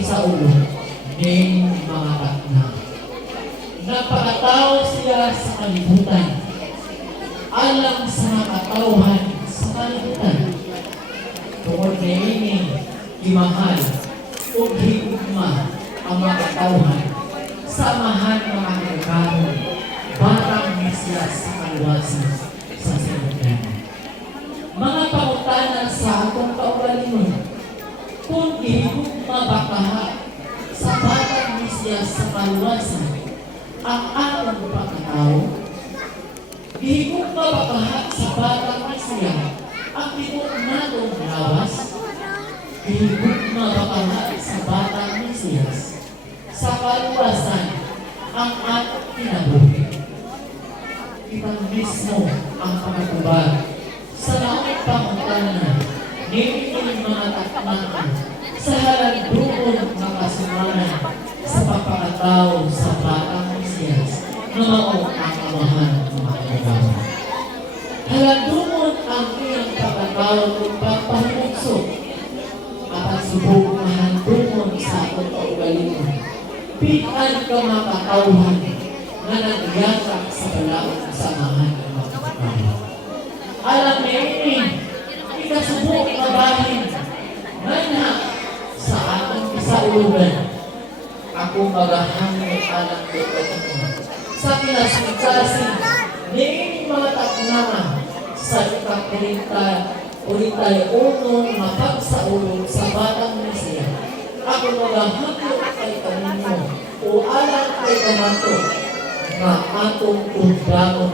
isaulo ng mga takna. Napakatao siya sa kalibutan, alang sa makatauhan sa kalibutan. Tungkol na ini, imahal, o higugma ang makatauhan, samahan mga kagano, batang misya sa kaluwasan sa sinutan. Mga pangutana sa atong kaugalingon, kung higugma bakaha sa batang misya sa kaluwasan, ang atong pagkatao, higugma bakaha sa batang misya, ang tibok natong lawas, higugma bakaha sa batang Mesiyas, sa kaluwasan ang atong kinabuhi. Kita mismo ang pagkatubag sa laking pangutana ng mga taknaan sa halandungon ng kasamanan sa pagpakatao sa batang Mesiyas na mao ang amahan ng mga kagawa. Halandungon ang iyang pagkatao ng pagpahimugso at ang subok na halandungon sa atong kaugalingon. Pitan ka makakauhan na nagyatak sa balaod ng samahan ng mga kagawa. Alam niya ini, ikasubok na bahin na sa atong isaulugan. Ako magahangin alam ko sa pinasikasin ni mga taknama sa ika-41 mapagsaulog sa batang Mesya. Ako maghahangin kay kanino o alam kay kanato na atong tundangon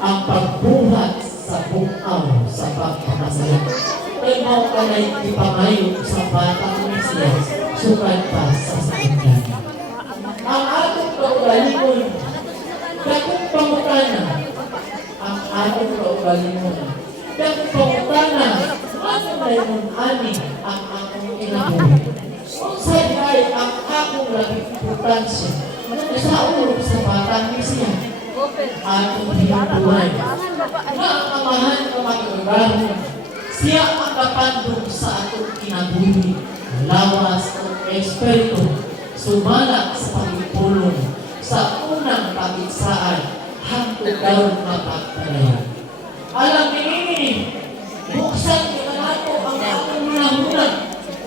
ang pagbuhat sa bukaw sa pagpapasaya. Kaya mo ka na'y ipangayo sa batang Mesya sukat pa sa sakityan. Ang atong kaugalingon, dakong pangutana, ang atong kaugalingon, dakong pangutana, ano na yung ani ang atong kinabuhi. Kung sa'y ang akong labing importansya, sa ulo sa batang Mesya, atong hinubuhay, na ang amahan ng magagawa, siya ang kapandong sa atong kinabuhi, lawas o espiritu, sumalak sa pagpulong sa unang pagigsaan hangtod daw mapagpalaya. Alam niyo, buksan niyo na nato ang atong nahunan,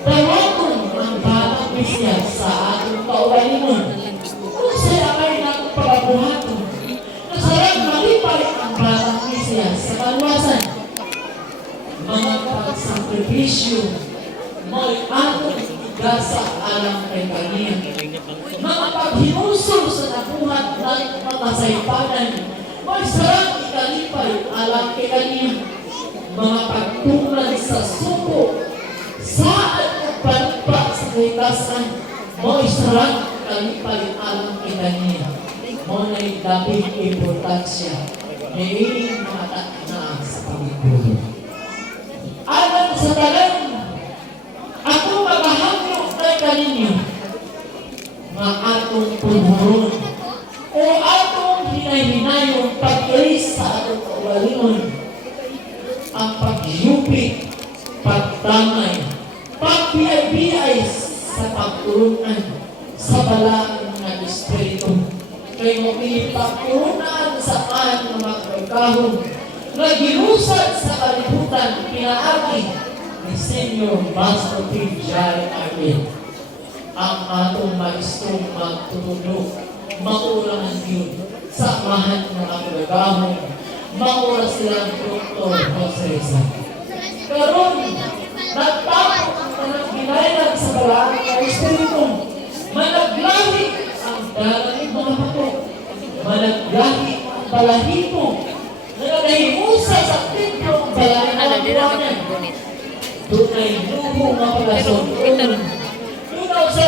tawagong ang batang Mesya sa atong kaugalingon. Kung siya ay natong pagabuhaton, nasarang malipay ang batang Mesya sa kaluwasan. Mga pagsakripisyo, mo'y atong igasa alang kay kaniya. Mga paghinusol sa nabuhat ng mga saypanan, mo'y sarang ikalipay alang kay kaniya. Mga pagtunan sa suko, saan at panipa sa kaitasan, mo'y sarang ikalipay alang kay kaniya. Mo'y labing importansya, niiling mga taknaan sa pagpulong. Alam sa talan, ako magahangyo kay kaninyo, nga atong pulburon o atong hinay-hinayong pag-iris sa atong kaugalingon, ang paghiyupit, pagtamay, pagbiay-biay sa pagturunan sa balaan ng espiritu. Kay mo pinipagturunan sa ng mga kagahon na gilusad sa kalibutan pinaagi ni Senior Master P. Jai Arvin. Ang atong maestrong magtutulog, maulangan yun sa amahan ng mga kagahon, maura silang Dr. Jose Rizal. Karon, nagtapos ang tanang ginayang sa balaan ng espiritu, managlahi ang dalang mga pato, managlahi ang balahipo, nagdahimusa sa templo ang balaan ng buwanan. Tunay luho nga pagkasungkong. Tunaw sa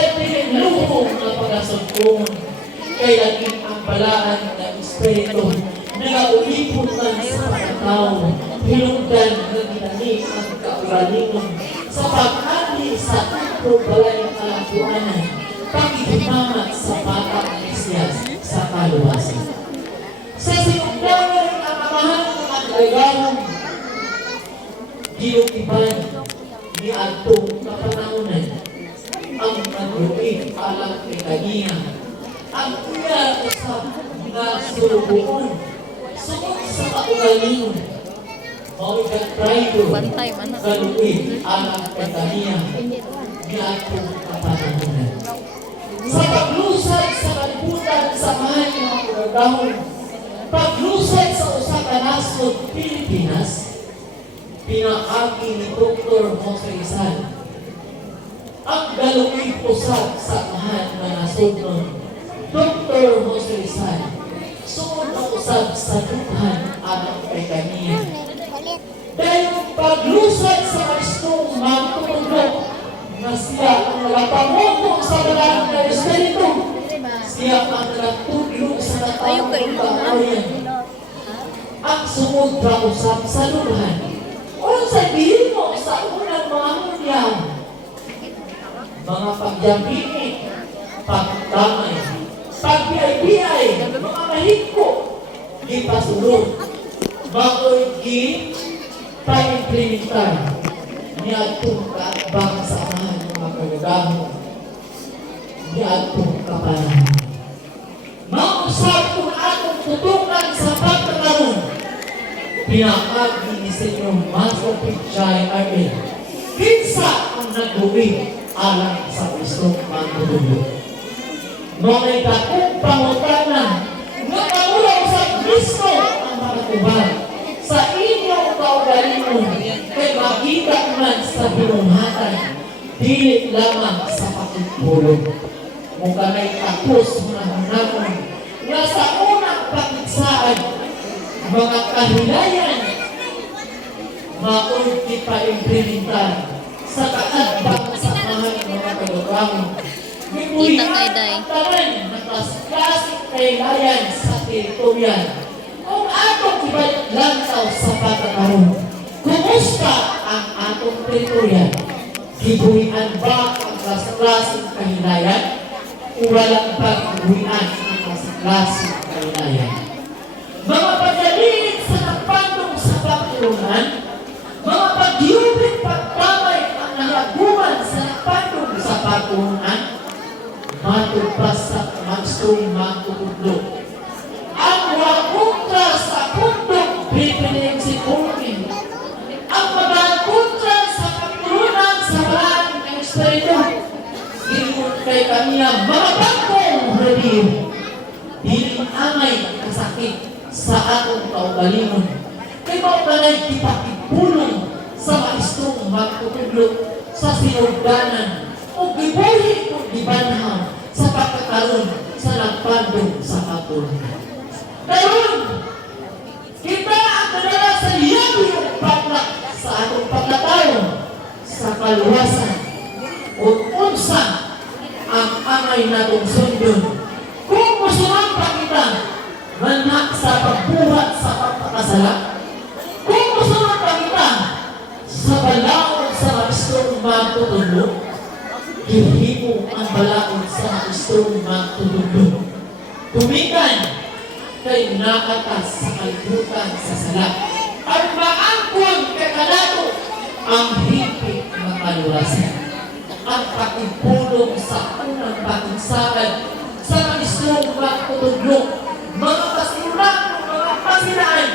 luho nga pagkasungkong. Kaya laging ang balaan ng espiritu nakaulipot man sa pagkatao, hilungdan na ginani ang kaugalingon sa pag-ali sa templo balay ng kalapuanan, paghihimamat sa batang Mesiyas sa kaluwasan. Sa sinugdanan ang amahan ng mga kailangan, gilukiban ni Agtong kapanahonan ang nagluin alang kay kaniya. Ang iya usab nga surubuon sugod sa kaugalingon mao ka-traitor Bantay man na. galuin alang kay kaniya niadtong kapanahonan. Sa paglusay sa kalibutan sa mahal ng mga kagahon, paglusay sa usa ka nasod Pilipinas, pinaagi ni Dr. Jose Rizal ang galuin usab sa mahal na nasod ng Dr. Jose Rizal sugod na usab sa duhan alang kay kaniya. Dahil paglusay sa Kristong magtutulog na siya ang nagpamuno sa balang na Espiritu, siya ang nagtutulog sa natawang pag-awayan. Ang sumod na usap sa luhan, o sabihin mo sa unang mga hunyaw, mga pagyamini, pagdamay, pagbiyay-biyay, mga mahigko, di pasulong, bagoy di pa-implementar niya itong kaatbang sa amahan ng mga kagagahon niya itong kapanahan. Mausap kung atong tutukan sa pagkakaroon pinakagi ni Senyor Maso Pichay Armin kinsa ang nagluwi alang sa Kristong magtutulog. Mga dakong pangutana nga maulaw sa Kristo ang makatubag sa inyong kaugalingon kay makita man sa binunghatan dili lamang sa pakigpulong. Mukha na'y tapos mga hanapon nga sa unang pakigsaan mga kahilayan maunti pa implementar sa kaadbang sa mahal ng mga kagawang. Kita kay Day. Tanan na klasik kahilayan sa teritoryan. Kung atong ibalik lantaw sa pagkakaroon, kumusta ang atong teritoryan? Gibuhian ba ang klasik kahilayan? O walang pagbuhian ang klasik kahilayan? Mga pagdaliit sa nagpandong sa pagturunan, mga pagyubit pagtamay ang nalaguman sa nagpandong sa pagturunan, matugpas sa magstong matutudlo. Ang wakuntra sa pundok bibiling si Putin. Ang magakuntra sa pagturunan sa balaan ng Espiritu. Gingon kay kaniya mga bangkong rediyo. Dili amay kasakit sa atong kaugalingon. Kay mga kanay ipakipulong sa maestrong magtutudlo sa sinugdanan o gibuhi o gibanhaw sa pagkakaroon sa nagpandong sa pagturunan. Karon, kita ang kadala sa yabi yung paglak sa atong pagkataon sa kaluwasan o unsa ang amay natong sundon. Kung musuhan pa kita manak sa pagbuhat sa pagpakasala, kung musuhan pa kita sa balaod sa maestong magtutulog, gihimo ang balaod sa maestong magtutulog. Tumikan kay nakatas sa kalibutan sa sala. Ang maangkon kay kanato ang higpit na kaluwasan. Ang pakipulong sa unang pakinsagad sa maestrong magtutudlo, mga kasimulan, mga pasilaan,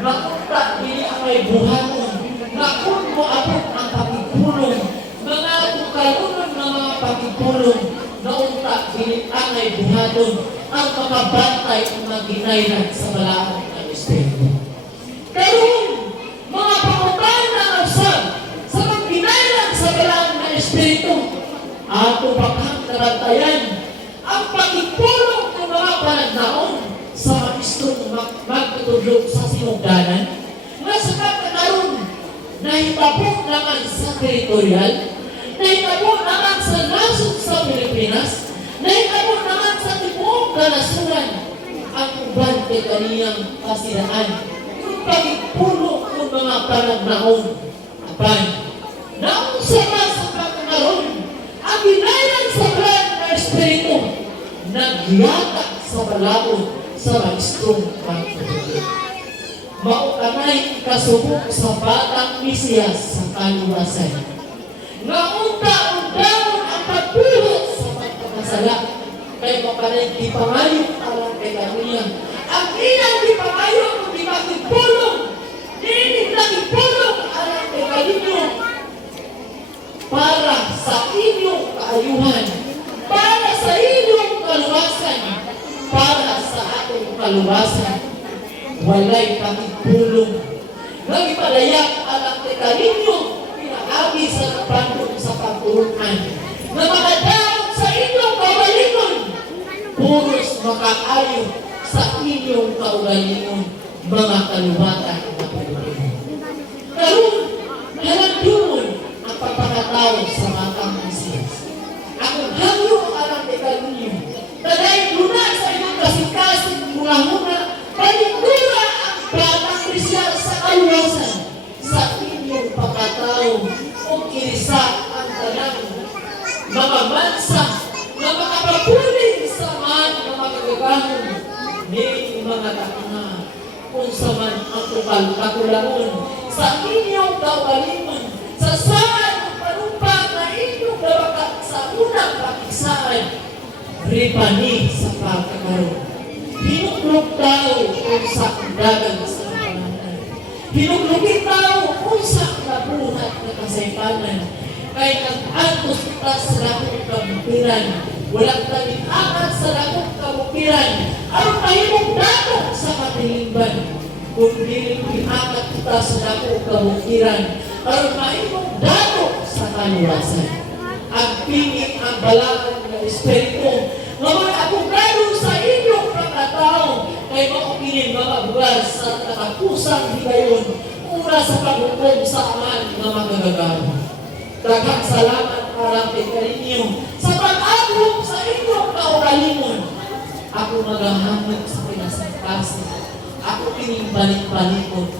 makunta dili ang may buhaton, na kung moabot ang pakipulong, mga kalunon ng mga pakipulong, na unta dili ang may buhaton, ang makabantay ang mga ginayran sa balaan ng Espiritu. Karon, mga pangutan na usab sa mga ginayran sa balaan ng Espiritu, ato bakang karantayan ang pagipulong ng mga panagnaon sa maestrong magtutulog sa sinugdanan na sa pagkakaroon nahitabok naman sa teritorial, nahitabok naman sa nasod sa Pilipinas, nahitabok naman sa tibuok kanasuran ang uban kay kaniyang kasinaan yung pagipulong ng mga panagnaon apan naunsa na sa pagkakaroon ang ginayran sa balaan ng Espiritu nagyatak sa balaod sa maestrong magtutulog. Maukanay kasubok sa batang Mesiyas sa kaluwasan. Nga unta-untaon ang pagpulot panay di pangayo alang kay kaniya. Ang inang di pangayo kung di makipulong. Di nakipulong alang kay kaniya. Para sa inyong kaayuhan. Para sa inyong kaluwasan. Para sa atong kaluwasan. Walay makipulong. Nagipadayak alang kay kaniya. Pinaagi sa kapandong sa pagturunan. Na makadaot sa inyong kaugalingon. Puros makaayo sa inyong kaugalingon. Mga kalubatan na pagturunan. Karoon, halang ang pagpakatao sa matang Mesiyas. Akong hangyo alam ikaw ninyo. Tadayang luna sa inyong kasing-kasing mula-muna. Panigura ang batang Mesiyas sa kaluwasan. Sa inyong pagkatao o kirisa ang tanang mga mansa na makapapunin sa man na makagagahon ni mga takna kung sa man ang kakulangon sa inyong kaugalingon sa saan ng panumpang na inyong dawakat sa unang pakiksaan ripani sa pagkakaroon. Hinuklog tao kung sa dagan sa pananan. Hinuklogin tao kung sa nabuhat na kasaypanan. Kaya nag-antos kita sa lakong kabukiran. Walang taling-akat sa lakong kabukiran. Ang tahimong dato sa katilingban. Kung diling-akat kita sa lakong kabukiran. Ang tahimong dato sa kaluwasan. Ang pingin ang balangan ng Espiritu. Nga mga abogado sa inyong pagkatao. Kay maupinin mga buwas sa nakapusang higayon. Una sa paghukom sa aman ng mga gagagawa. Daghang salamat para kay kaninyo sa pag-aglong sa inyong kaugalingon. Ako maghahamog sa pinasangkasin. Ako kining balik-balikon.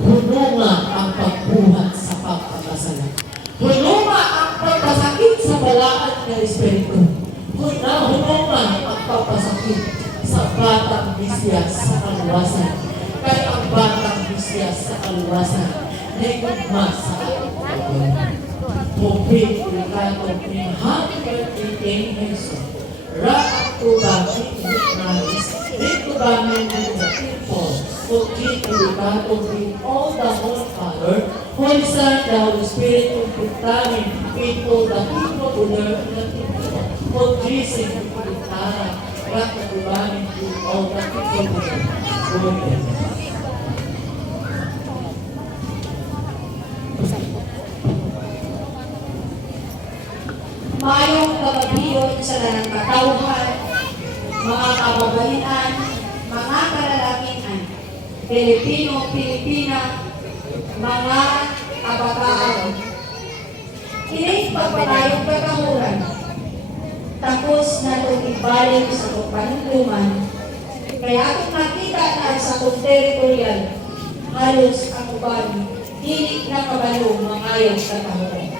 Hununga ang pagbuhat sa pagpapasala. Hununga ang pagpasakit sa balaan ng Espiritu. Hununga ang pagpasakit sa batang Mesiyas sa kaluwasan. Kaya ang batang Mesiyas sa kaluwasan na igugma sa ating Mungkin berkata happy birthday Jesus. Raat ko bakit nais. Dito ba may people? Mungkin berkata with all the whole Father, Holy Son, the Holy Spirit, and Pagtamin, people, the people who learn the people. Mungkin berkata, raat ko bakit with all the people who learn. Mayong kababiyon sa lanang katauhan, mga kababaihan, mga kalalakihan, Pilipino, Pilipina, mga kabataan. Kini pagpangayong kakahuran, tapos na itong ibalik sa itong panuntuman, kaya itong nakita na sa itong teritorial, halos ang uban, dili na kabalong mangayong kakahuran.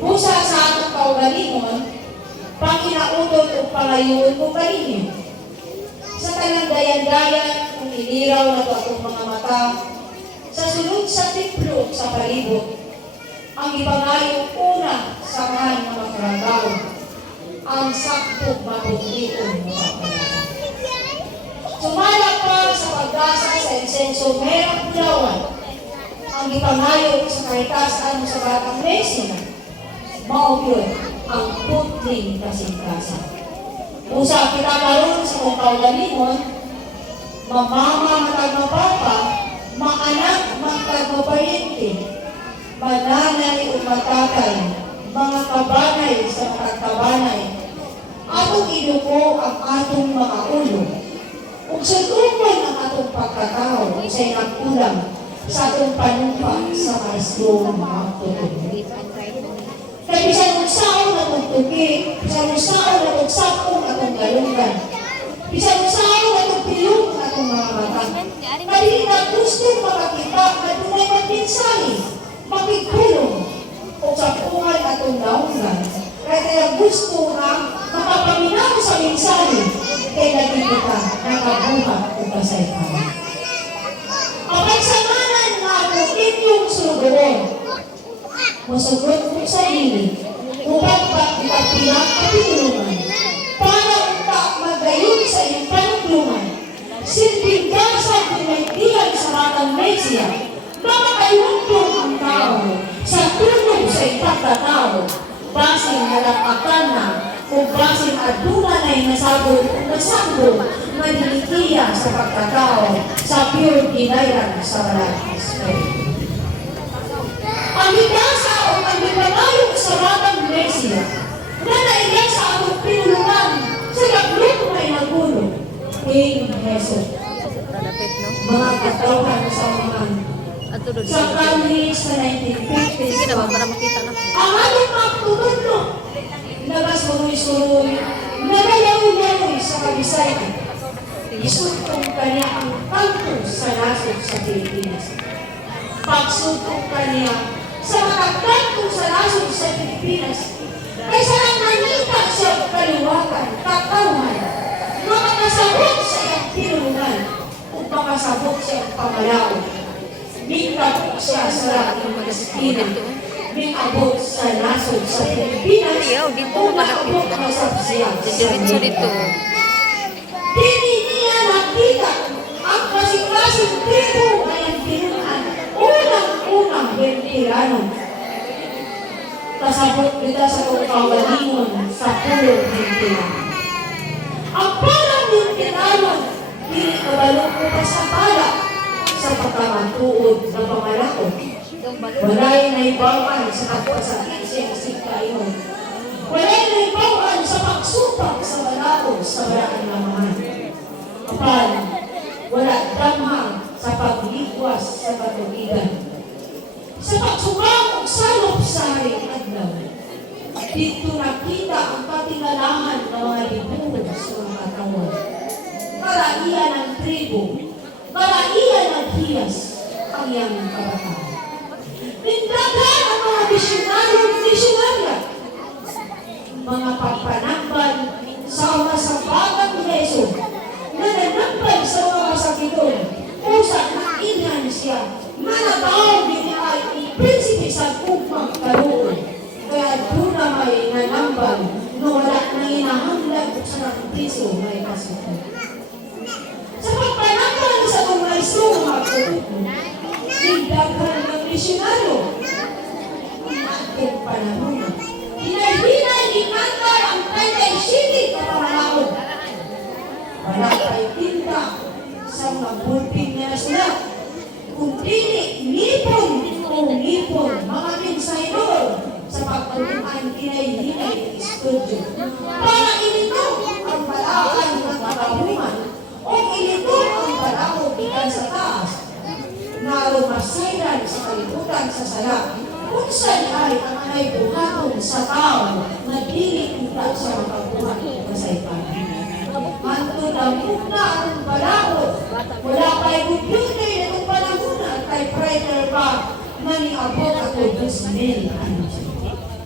Pusa sa atong kaugalingon, panginautol o pangayuon kong kalinyo. Sa kanang dayan-dayan, kung iniraw na ito atong mga mata, sa sulod sa tiplo sa palibot, ang ipangayo una sa man mga karagaw, ang saktog mapugliton mga panalan. Sumala pa sa pagdasa sa insenso merang pulawan, ang ipangayo sa karitasan sa batang Mesina, mao yun ang putling kasing-kasing. Usa kita karon sa kong kaugalingon, mamama matag mapapa, maanak matag mapayente, mananay o matatay, mga kabanay sa pagkabanay, atong inuko ang atong mga ulo. Kung sa tuman ang atong pagkatao, kung sa'y nagkulang sa atong panumpa sa maestro mga tutulong. Kaya bisan mong sao na itong tuki, bisan mong sao na itong sakong atong galungan, bisan mong sao na itong pilong atong mga mata. Kaya na gusto makakita na tunay magpinsahi, makigulong, o sa pungan atong naungan. Kaya gusto na makapaminaw sa minsahe, kaya naging kita nakabuhat o kasaypanan. Kapagsamanan na ako inyong surugon, masugot ko sa inyo, upang pa kita pinakapinulungan, para basin nalapakan na, kung basin aduna na nasabot o nasabot, madilikiya sa pagkatao, sa pure denial sa walang respeto. Ang higasa o ang hipanayo sa batang Iglesia, na naiyak sa atong pinulungan, sa nagluto na inagulo, King Jesus. Dadapit, no? Mga katawhan sa mga Ato doon. sa kanhi sa 1950s. Sige na, para makita na. Ang ating magtutudlo, labas mamuy-suroy, nagalaw-law sa kabisayan. Isutong kanya ang kanto sa nasod sa Pilipinas. Pagsutong kanya sa mga kanto sa nasod sa Pilipinas, ay sarang nanita siya kaliwakan, katawhan, makakasabot sa iyang pinulungan, o makasabot sa iyang pamalaon. Bingkabot siya sa laking mag-aspirin, bingkabot sa nasod sa Pilipinas, o nakabot na sa siya sa Diretso dito. Hindi niya nakita ang kasing-kasing tribo ay ang tinuan unang-unang veterano. Kasabot kita sa pagkawalingon sa pulong veterano. Ang parang veterano, hindi kabalong ko pa sa pala sa pagkamantuod na pamalakot. Walay na ibawan sa kapasakit siya sa kaingon. Walay na ibawan sa pagsupak sa balakot sa walaan namahan. Kapal, wala damhang sa pagligwas sa katugigan. Sa pagsubang salop sa haring adlaw, dito nakita ang katingalahan ng mga libuhod sa mga katawan. Karaiyan ng tribo, karaiyan ng hiyas, ang iyang kabataan. Nindagan ang mga misyonarya, mga pagpanakban sa mga sabatang Yeso, na nanakban sa mga sakitol, usak na inhan siya, manatawag din ay prinsipe sa upang karoon. Kaya doon na may nanambal, na wala na inahanglag sa ng piso may kasukot. Sa pagpanakban sa mga maestro mga kututo, nindaghan ng misyonaryo, at panahon, hinay-hinay inandar ang 37 na pamalaon. Wala kay tinta sa mga bulping na sila. Kung dili, ngipon o ngipon, mga mensaydor sa pagpatuan hinay-hinay ng estudyo. Para ilito ang balaan ng kabahuman o ilito ang balao ikan sa taas na lumasayran sa kalibutan sa sala. Kung saan ay ang anay buhaton sa tao na dili kita sa makabuhat na sa ipanan. Manto na muna ang balaod. Wala kay computer na itong panahon na typewriter pa na niabot ako 2,000 anos.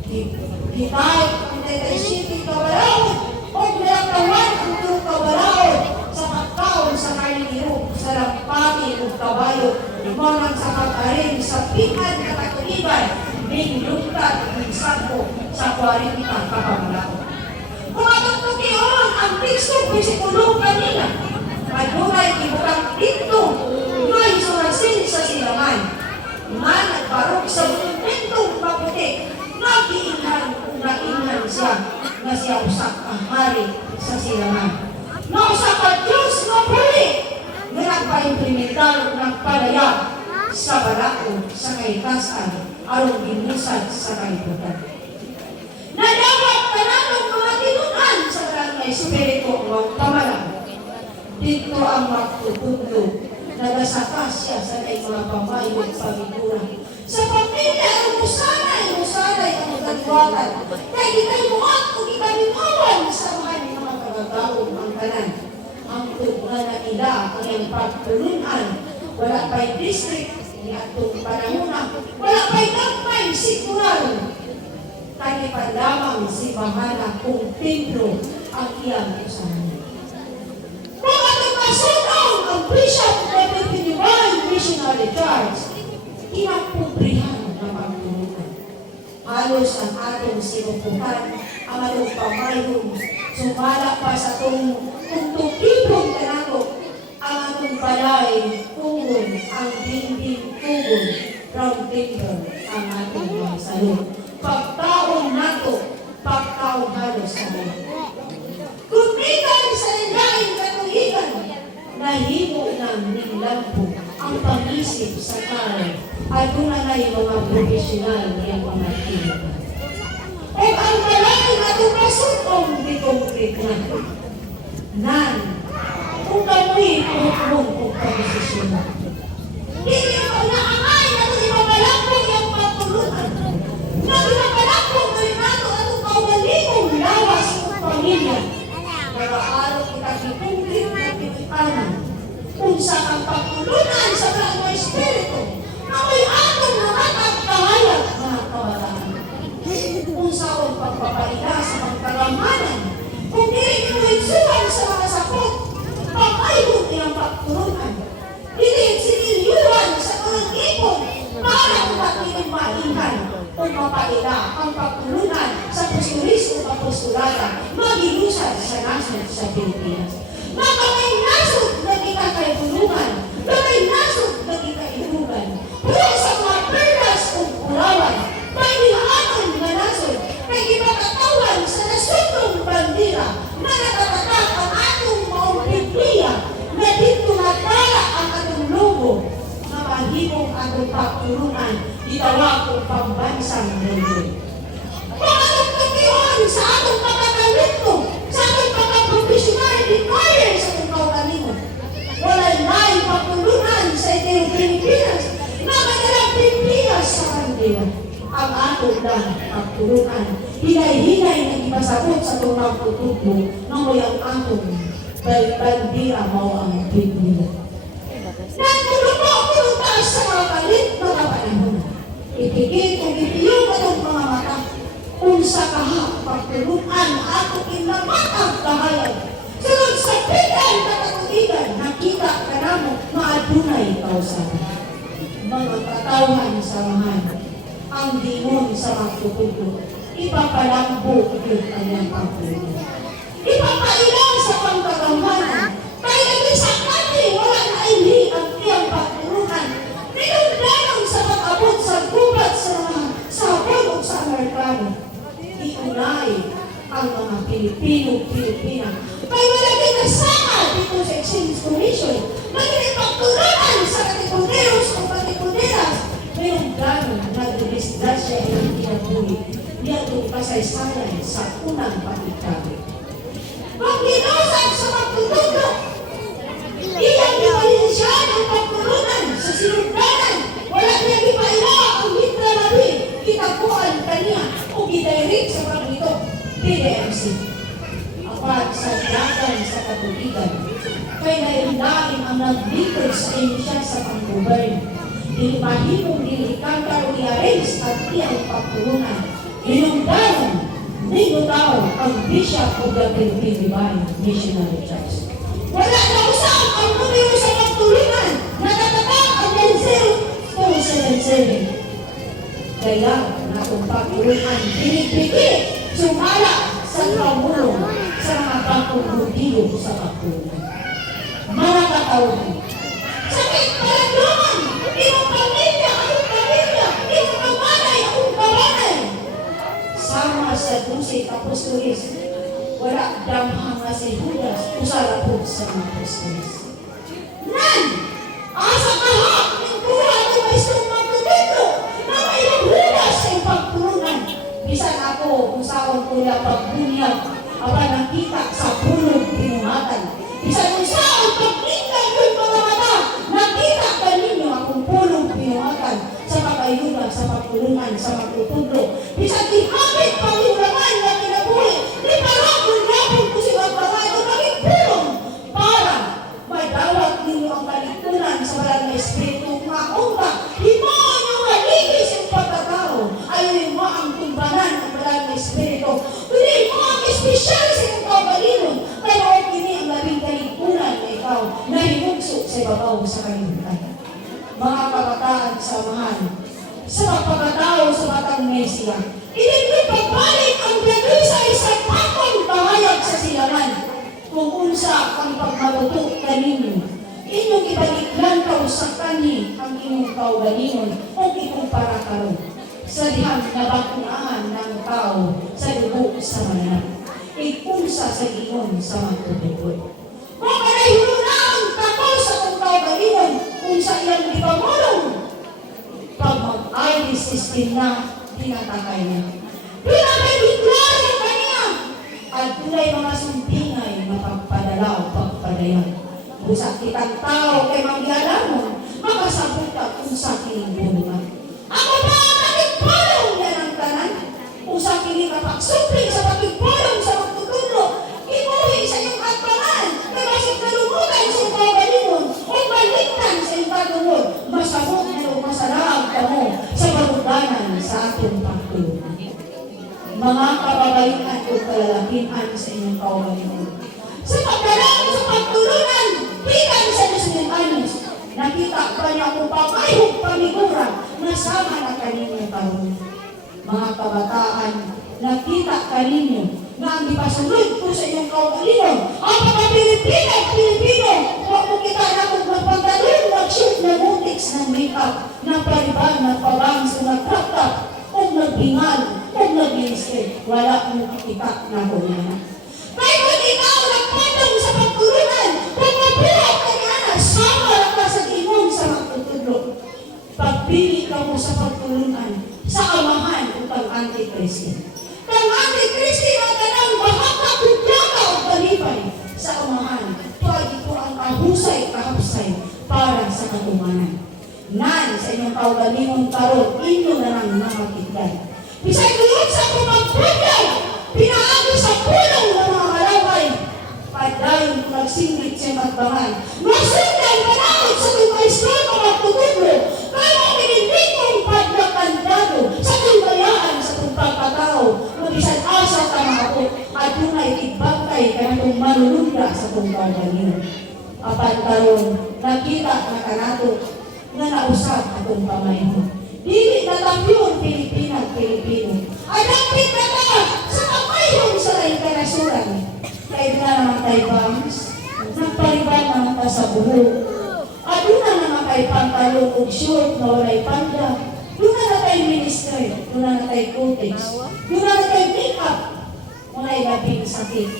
Gitay ang tetay-shipping kabalaod o nilakawan ang turong kabalaod sa pagkaon sa kainiro sa lampati o kabayo monang sa pag-aring sa pikan na katuliban binilugtad ng sako sa 40 kapamalaod. Kung atong tukiyon ang teksto pisikulo kanina, madunay ibutang dito, may surasin sa silaman. Man at barok sa butong maputi, nagiinhan kung nainhan siya na siya usak ang hari sa silaman. Nausak ang Diyos na puli, na nagpa-implementar ng palaya sa balakod sa kaitasan arong gimusad sa kalibutan. Na dapat kananong mga tinunan sa kalang espiritu o pamalang. Dito ang magtutudlo, nagasakas siya sa mga pamayo at pamigura. Sa pamilya, ang musanay ang magkaliwatan. Kaya di kayo muat kung ikalimawan sa mga kagagawang ang kanan. Ang tugna na ila ang iyong pagtulunan. Wala pa'y district, ni atong panahon na. Wala pa'y gagmay, sikural. Kanipan lamang si Bahana kung templo ang iyang usahan. Kung atong masunaw ang Bishop of the Divine Missionary Church, inapubrihan na pagtulunan. Halos ang atong sinupukan, ang atong pamayong, sumala pa sa kung tukipon ka nato, ang atong balay, tugon, ang dinding tugon, round table, ang atong mga salon. Pagtaon nato kausahan. Kumikan sa nilaing katuligan, nahimo ng nilampo ang pangisip sa tao at kunanay mga profesional ng mga tinaga. O ang malaki na tumasutong di konkret na. Nan, kung kamoy puhukmong kung pag-desisyon. Hindi mo naangay na kung imamalakong yung pagtulunan. Na imamalakong na rin nato at kung kaugalimong lawas ng pamilya. Nag-aaral kita kikungkit na pinitanan. Kung sa ang pagtulunan sa mga espiritu na may atong mga pagkahayag mga kawalaan. Kung sa ang pagpapaila sa pagkagamanan, kung dili mo itsuhan sa mga sakot, pag-ayong ilang pagtulunan, dili sinilyuhan sa unang ipon para magpapilimainhan kung mapaila ang pagtulunan sa postulis o apostolata magilusad sa nasod sa Pilipinas. May nasod na kinakaibulungan, may nasod na kinaibugan, pero sa mga perlas o pulawan, may nilaangan na nasod, may kinakatawan sa nasundong bandira na nakatatak ang atong maong Biblia na dito natala ang atong logo na mahimong atong pagtulungan itawag kong pambansang mundo. Kung atong tukiyon sa atong pagkakalito, sa atong pagkaprofesional require sa atong kaugalingon, wala na'y pagtulungan sa itong Pilipinas na madalang Pilipinas sa bandira. Ang atong lang pagtulungan, hinay-hinay na ipasabot sa itong pagtutugbo na may ang atong bandira mo ang Biblia. Nagtulong mo ang taas sa mga palit mga panahon. Itigit o ipiyong atong mga mata kung sa kahap pagtulungan ato kinamatang kahayag. Sunod sa pitan na katuligan, nakita ka na mo maadunay kausahan. Mga katawhan sa mahan, ang dingon sa magtutugbo, ipapalambo yun ang iyang pagtulungan. Ipapailang sa pangkagamanan, kaya sa kanya wala na ili ang iyang pagtulungan. Pinundanon sa pag-abot sa gubat sa mga sabon o sa Amerikano. Iunay ang mga Pilipino-Pilipina. Kaya wala din nasama dito sa Exchange Commission. Magiging pagtulungan sa katipunderos o katipunderas. Pinundanon nag-disgrasya ang kinabuhi. Niya itong kasaysayan sa unang pagkikabit. Pag-inosag sa pagtutulog, iyang iwalisyan ang pagtulunan sa sinundanan. Wala niya ipaila ang hitra nabi, kitapuan kaniya o gidirect sa pagito, PDMC. Apat sa dagan sa katuligan, kaya naiundahin ang nag-leader sa inisya sa pang-govern. Mahimong nilikanta o i-arrange at iyang pagtulunan. Inundanon, ningutaw ang Bishop of the Philippine Divine Missionary Church. Wala na usap ang numero sa pagtulungan na natatak ang 0-277. Kaya na kung pagtulungan, pinipigit, sumala sa pamulong sa mga pagtulungan sa pagtulungan. Mga katawin, sakit paradungan, iyong pamilya, iyong kamanay, akong kamanay. Sama sa 12 apostolis, wala damhang nga si Judas, usara po sa mga apostolis. Nan! Asa kahap ng buhay ng maestong magtutito na may Judas sa pagtulungan. Bisan ako kung saan ko na pagbunyag, aba nakita sa pulong pinungatan. Bisan kung saan pagtinggan yung mga mata, nakita ka ninyo akong pulong pinungatan sa pagayunan, sa pagtulungan, sa magtutudlo. Bisan kinamit pangulaman na kinabuhi, di parang kung ko si magpangay o maging pulong para madawat ninyo ang kalikunan sa walang na espiritu maunga. Himaan yung maligis yung pagkatao. Ayaw mo ang tumbanan ng walang na espiritu. Hindi mo ang espesyal sa iyong kaugalingon. Kaya huwag kini ang labing kalikunan na ikaw na hinugso sa ibabaw sa kalimutan. Mga kabataan samahan sa pagpagkatao sa batang Mesiya. Iliglig pagbalik ang Biyagisa isang akong kahayag sa silangan. Kung unsa ang pagmaluto kaninyo, inyong ibaliklantaw sa kani ang inyong kaugalingon o ikumpara karon sa dihang nabakunahan ng tao sa dugo sa mananap. ipunsa sa Ginoo sa magtutuloy. Kung kanayunan kako sa kung kaugalingon kung sa iyang ipamulong, pag mag-ID system na, tinatakay niya. Pinakaibiklaro ka niya at tulay mga sumpingay na pagpadala o pagpadayan. Kung sa kitang tao kay magyalamon, makasabot ka kung sa kinibulungan. Ako ba ang nakipulong yan ang tanan? Kung sa kinikapagsupling sa pagpipulong sa magtutulo, ibuhi sa iyong atpangan, kabasig na lumugan sa iyong kaugalingon, o baliktan sa iyong katungod, masabot na o masalaag ka mo sa pagudanan sa atong pagtulungan. Mga kababaihan o kalalakihan sa inyong kaugalingon. Sa pagkaroon sa pagtulunan, hikan sa Diyos anos, nakita pa niya kung pamayong pamigura, nasama na kaninyo karoon. Mga kabataan, nakita kaninyo na ang ipasunod ko sa inyong kaugalingon, ang mga Pilipino, huwag mo kita na kung magpagdalong, mag-shoot na mutiks ng make-up, ng pariban, ng pabangs, ng nagtap-tap, kung nagbingal, kung nag-iisip, wala mo kita na ko niya. Kaya kung ikaw nagpatong sa pagtulunan, kung mabuhat ka niya na, sama lang ka sa Ginoo sa magtutulog. Pagpili ka mo sa pagtulunan, sa amahan upang anti-Kristo. Kang anti-Kristo ang kanang bahaka, kudyaka o palipay sa amahan. Pwede ko ang kahusay para sa katumanan. Nan sa inyong kaugalingon karon, inyo na lang nakakitdan. Bisay tulog sa pumagpudyay, pinaagi sa pulong ng mga malaway. Padayon kung nagsingit siya magbangan. Masundan panahon sa tumaistro na magtutulo. Kaya pinipin mong pagkakandado sa tubayaan sa itong pagkatao. Mabisan asa ka mga po at yung ay igbantay ka na itong manununda sa itong kaugalingon. Apan karon, nakita na kanato na nausap atong kamay mo. Dili na tapyon Pilipino. Adapit na ka sa kamayong sa inkarasuran. Kaya na naman tayo bangs, nagpaliban naman ka sa buhok. At doon na naman tayo pantalong o short na walay panda. Doon na tayo ministry, doon na tayo coatings, doon na tayo make-up, walay labing sakit.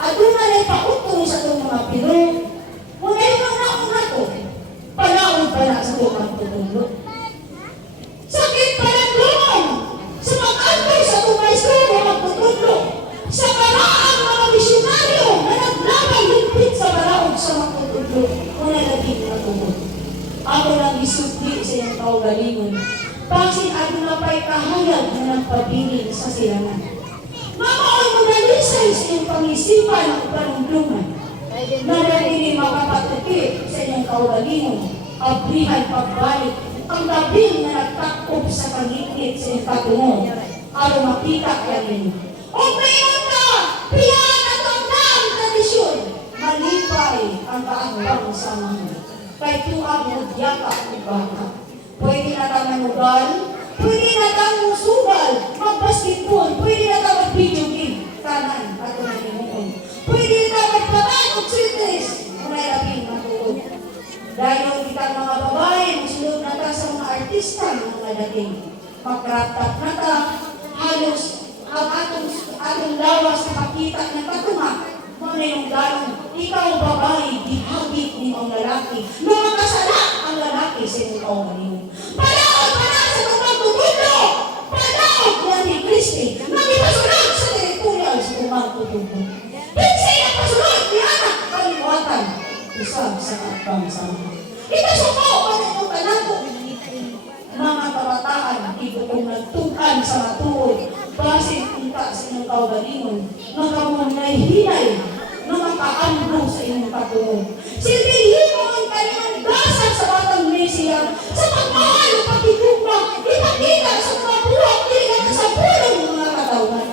At doon na tayo pautong sa itong mga pilo, walay mga nato, palaon pala sa itong tutulog. Sakit pala doon! Sa mag-antoy sa tumaistro mo magtutulog. Sa paraang mga misyonaryo na naglaban higpit sa paraog sa magtutulog. Kung nalaging natulog. Ako lang isugli sa iyong kaugalingon. Pangsin ako na pa'y kahayag na nagpabiling sa silangan. Mamaon mo na lisay sa iyong pangisipan ng panunglungan. Nalaging makapatuki sa iyong kaugalingon. Abrihan pagbalik ang labing na nagtakop sa pagigit sa iyong katungo. Aro makita ka rin. O mayroon na! Piyan at ang tradisyon! Malipay ang kaangbang sa mga. Kahit yung abudyaka o baka. Pwede na ka manugal, pwede na kang sugal, mag-basketball, pwede na ka mag-video game. Kanan, ato na limuon. Pwede na ka magparan o fitness. Unay labing matuod. Dahil kita mga babae, magsulog na ka sa mga artista ng mga dating. Mag-crop-top na ka, halos ang atong lawas na makita ng katuma. Mga yung galong, ikaw babae, dihagit ni ang lalaki. Makasala ang lalaki sa iyong kaugalingon. Palaot pa na sa pagtutulo! Palaot yan ni Kristi, nagipasunod sa teritorial sa pagtutulo. Pinsay na pasunod ni anak kalimuatan. Usab sa kapangsama. Ipasuko pa na itong kanato. Mga kabataan, ito kung nagtukan sa matuod, base punta sa inyong kaugalingon, nakamunay hinay, na makaandong sa inyong katulong. Silbihin mo ang kanyang dasal sa batang Mesiya, sa pagmahal ng pagkikugma, ipakita sa mga buwak, iligang sa pulong ng mga katawan.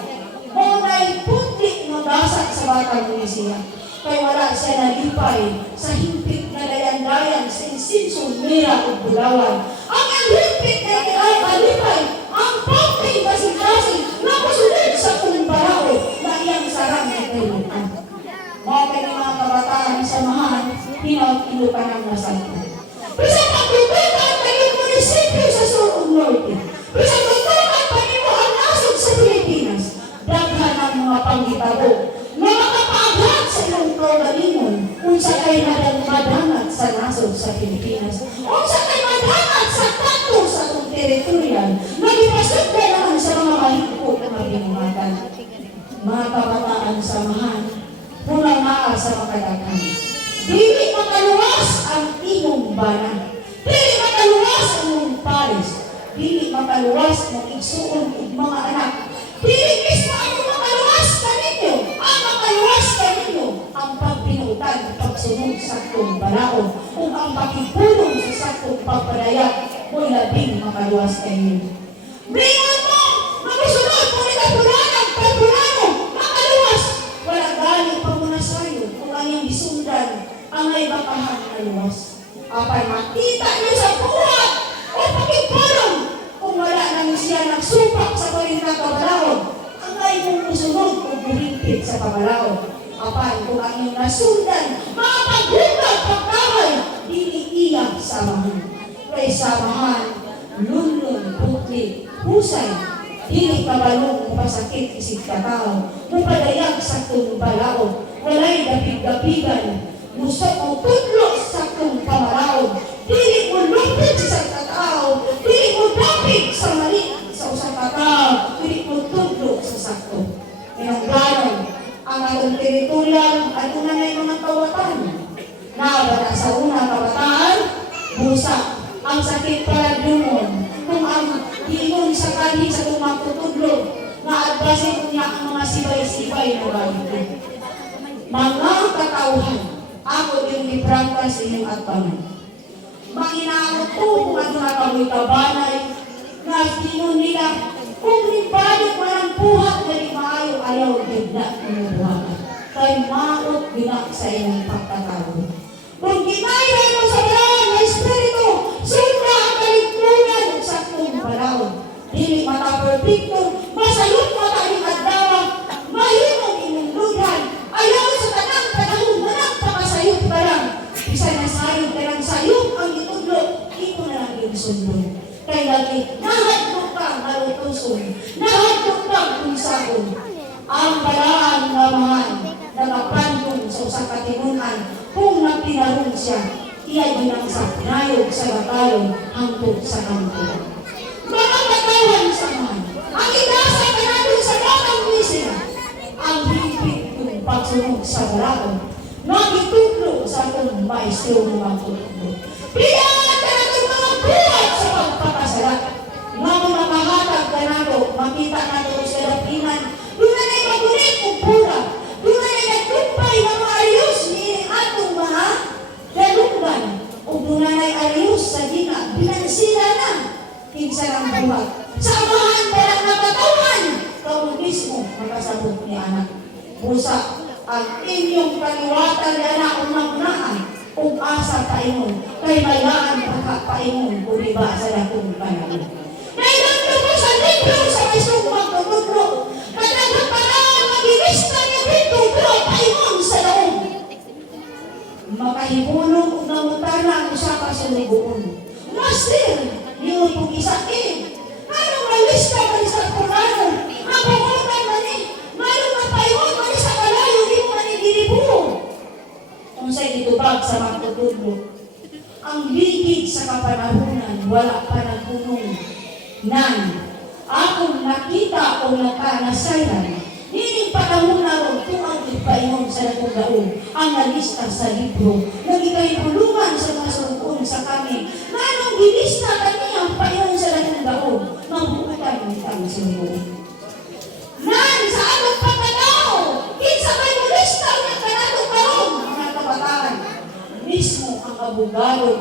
Munay puti ng dasal sa batang Mesiya, kaya wala siya nalipay sa himpit na dayan-dayan sa insinso, mira o bulawan. Ang himpit na alipay, ang pangking basin-basin na kasunod sa kumbarao na iyang sarang na kailutan. Mga mga kabataan sa samahan, pinag-ilupan ng masalita. Bisa pagtutukan kayong munisipyo sa Sur Norte. Bisa pagtutukan pa niyo ang nasod sa Pilipinas. Daghan ang mga panggitabo, nga makapaaghat sa ilang kaugalingon, unsa kay madangat sa nasod sa Pilipinas, unsa kay madangat sa kanto sa atong teritoryan, nagipasugda naman sa mga mahigpot na mabinumatan. Mga kabataan samahan, punang naa sa makadaghan. Dili makaluwas ang imong bana. Dili makaluwas ang imong pares. Dili makaluwas ang igsuon ug mga anak. Dili mismo ang makaluwas kaninyo. Ang makaluwas kaninyo ang pagpinutan, pagsunod sa akong balaod ug ang pakipulong sa sakong pagpadayag mo'y labing makaluwas kaninyo. Bringon mo! Magusunod mo nila pulanang pagpulanong makaluwas! Wala galing pa muna sa'yo kung ang iyong isundan ang ay bakahan na luwas. Apay makita niyo sa buhat o pakipulong kung wala nang siya nagsupak sa kalintang kabalaod, ang ay mong usunod kung bulimpit sa kabalaod. Apay kung ang iyong nasundan, mga paghugat pagkaway, diniiyak samahan. Kay samahan, lunlun, putli, husay, dili kabalong pasakit isip katao, mupadayag sa kong balaod, walay dapig-dapigan, musok o tudlo sa kong pamalaod, dili mo lupit sa katao, dili mo dapig sa mali sa usang katao, dili mo tudlo sa sakto. Minangganon, ang atong teritoryan at una may mga kawatan. Nabata sa una kabataan, busa, ang sakit para dumon, kung ang hinon sa kani sa tumang tutudlo, na adbasin niya ang mga sibay-sibay na balik. Mga katauhan, ako yung librangka sa inyong atbanan. Manginamot ko kung ano na kamoy kabanay, na hinon nila, kung nibalik man ang buhat na di maayo, ayaw gina inubuhat. Kay maot gina sa inyong pagkatawad. Kung ginaya mo sa balawan na espiritu, sumra ang kaligtunan at saktong balawan. Dili mata-perfecto, masayot mata ang adlawa, mahimong inyong lughan, ayaw sa tanang panahon, manang pakasayot ka lang. Isa na sayot ka lang sayot ang itudlo, ito na lang yung sundon. Kaya lagi, nahadlok kang malutuson, nahadlok kang unsabon. Ang balaan namahan, nagapandong sa usang katinunan, kung napinarong siya, iya ginang sa pinayog sa batalon hangtod sa kampo. Mga katawan sa man, ang idasa ka natin sa batang misina, ang hipit kong pagsunog sa balaon, magitutlo sa itong maestro ng mga tutlo. Piyangan ka natin mga buhat sa pagpapasala, mga makahatag ka nato, makita nato sa dapinan, doon na na'y magunit kong pura, doon na na'y nagtumpay na maayos ni atong mga dalunggan, o doon na na'y ayos sa gina, binansila na, kinsa ng buhat. Sa amahan ka lang nakatawan, kamo mismo makasabot ni anak. Busa, ang inyong kaliwatan na na unang-unaan, kung asa paingon, kay mayaan pagkapaingon, kung iba sa lakong panahon. Nailanggo mo sa libro sa isang magtututlo, at nagpaparaan mag-irista niya dito, pero paingon sa laong. Makahibulong kung namutana ang isa ka sa ligoon. Master, niyo pong isakin. Anong malista man sa Kurano? Ang pangutan man eh. Mayroong mapaingon man sa kalayo, di mo man iginibuo. Kung sa'y ditubag sa magtutudlo, ang ligid sa kapanahunan, wala pa nagpunong nan. Akong nakita o nakanasayan, nining panahon na ron kung ang ipaingon sa natunggaon, ang nalista sa libro, nagikahipulungan sa mga surukon sa kami, na anong gilista kaniyang paingon sa natunggaon, mabuhutan ng kami surukon. Nan, sa anong pagkatao, kinsa may mulista niya kanatong karon, mga kabataan, mismo ang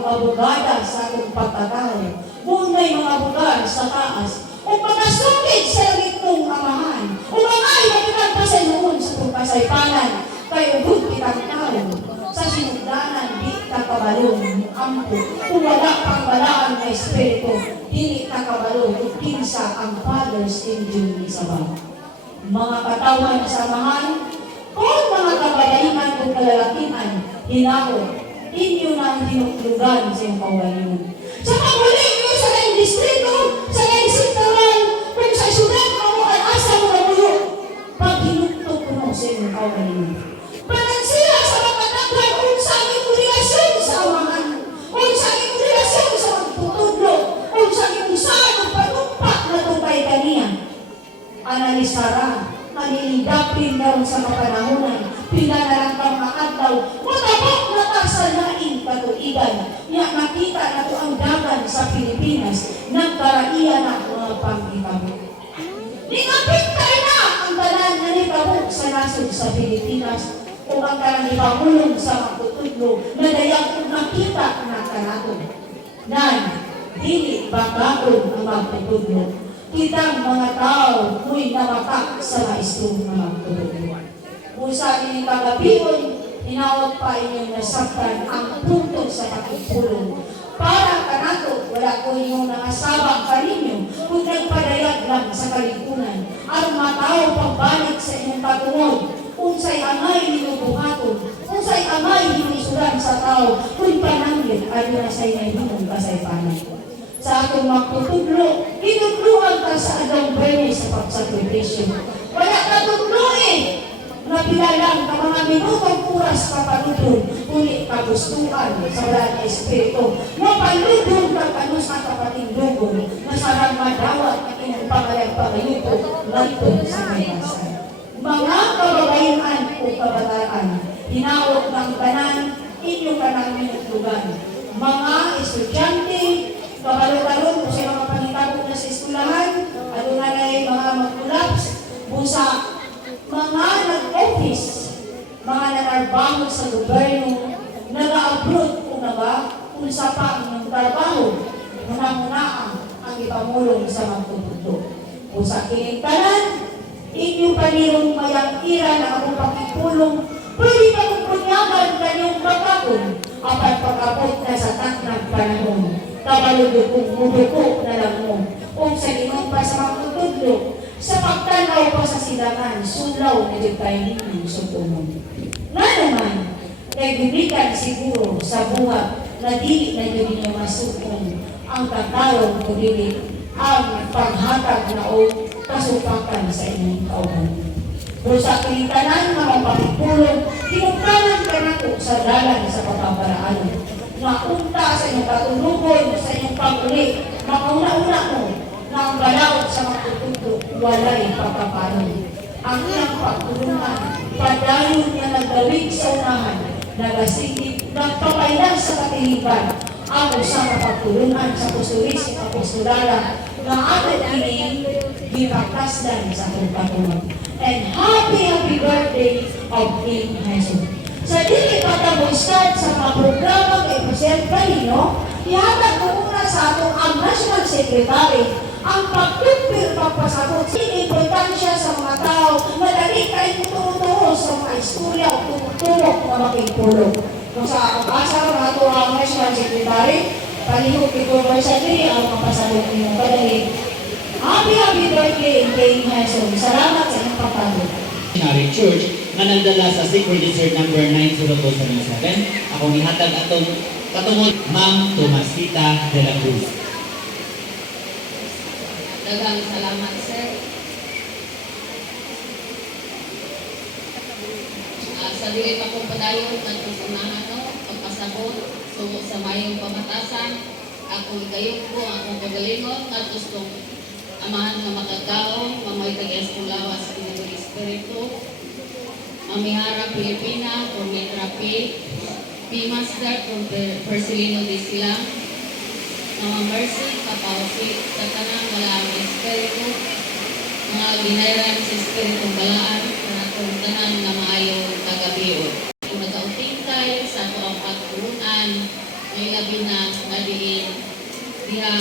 abogada sa atong pagkatao, munay mga abogar sa taas, o pagkasukid sa litong amahan, o mga ibagitan pa sa noon sa pagkasaypanan, kay ugod kitang tao, sa sinugdanan, di kakabalong ampo, kung wala pang balaan na espiritu, di kakabalong, kung kinsa ang Father's Angel ni Sabah. Mga katawan sa amahan, kung mga kabalahingan o kalalakihan, hinaho, inyo na ang tinuklugan sa iyong kawalingan. Sa paguling nyo sa laing distrito, sa laing sektoral, kung sa syudad mo ang asa mo na muyo, pag sa inyong kaugalingon. Balansiya sa mga daghan unsa ang imong relasyon sa amahan, unsa ang imong relasyon sa magtutudlo, unsa ang imong saan ang panumpak na tupay kaniya. Analisara, nanilidapin daw sa kapanahonan, pinanalang kang makadlaw, matabok na ka sa laing katuigan, niya makita na to ang dagan sa Pilipinas, nagkaraiya na mga pangkikabot. Ningapintay na ang tanan na nipabok sa nasod sa Pilipinas, o ang tanan ipamulong sa magtutudlo, na dayang kung nakita na kanato. Nan, dili bakaon ang magtutudlo. Kitang mga tao mo'y namatak sa maestro na magtutudlo. Musa ini kagabion, inawag pa inyong nasaktan ang puntod sa pakipulong. Para kanato, wala ko inyong nangasabang kaninyo kung nagpadayag lang sa kalikunan. Ang matao pagbalik sa inyong katungod, unsay amay ninubuhaton, unsay amay hinisuran sa tao, kung pananggit ay na sa inayhimong kasaypanan. Sa atong magtutudlo, tinudluan ka sa adong brene sa pagsakripisyo. Wala ka tudloin! Napilalang ka mga minutong oras kapanudon, kulit kagustuhan sa wala na espiritu. Mapaludon ka kanus ang kapatindugong, nasarang madawat at inyong pangalag-pangayupo, nalipon sa kayasan. Mga kababayan o kabataan, hinaot ng tanan, inyong kanang minutlugan. Mga estudyante, kabalo-balon kung sino mga pangitabo na sa eskulahan, at na mga mag-collapse, busa, mga nag-office, mga nanarbaho sa gobyerno, nag-abroad kung kung sa pa ng trabaho, muna-muna ang ipamulong sa magtutudlo. Kung sa kiningtanan, inyong panirong mayang ira na akong pakipulong, pwede pa kong punyagan kanyang bakakon, apat pagkapot na sa taknang panahon. Kabalugod kong mubuko na lang mo, kung sa inyong pa sa magtutudlo, sa pagtanaw pa sa silangan, sulaw na yung tayo ninyong supunod. Nga naman, kaibigan siguro sa buhat na dili na yun ninyo masukong ang katarong o dili ang paghatag na o kasupakan sa inyong kauban. Kung sa kilitanan mga pakipulong, tinugtanan ka na to sa dalan sa pagpaparaan. Naunta sa inyong katulugon, sa inyong pag-uli, makauna-una mo, na ang balaod sa magtutudlo, walay pagkapanon. Ang iyang pagtulungan, padayon niya nagdawig sa unahan, nagasigit, nagpapailan sa katilipan, ang usang pagtulungan sa pusturis at apostolala, na ato ini gipakasdan sa atong pagtulungan. And happy birthday of King Jesus. Sa dili pa ta mo start sa mga programa kay President kanino, ihatag ko muna sa atong ang National Secretary ang pagkumpir pagpasabot sa importansya sa mga tao na dali kayo tutuho sa mga istorya o tumutulog na makipulog. Kung sa pag-asa ng ato ang National Secretary, palihog ito sa diri ang mapasabot niyo kadali. Happy birthday, King Jesus. Salamat sa inyong pagpapalog. Missionary Church nga nagdala sa Secret Desert number 90277. Akong ihatag atong katungod Ma'am Tomasita de la Cruz. Daghang salamat, sir. Sa dili pa kong padayon kadto sa unahan pagpasabot tungo sa mayong pamatasan, ako gayud ko akong kagalingon kadto sa amahan nga makagaong mamay tag-eskulawa sa inyong espiritu. Mamihara Pilipina from Metra P. Master from Persilino de Silang. Mga mercy, kapawsi, sa tanang wala ang espiritu, mga ginairan sa espiritu balaan, na itong tanang na maayong kagabiyon. Kung nag-autingkay sa ito ang pagtulungan, may labi na diin, diha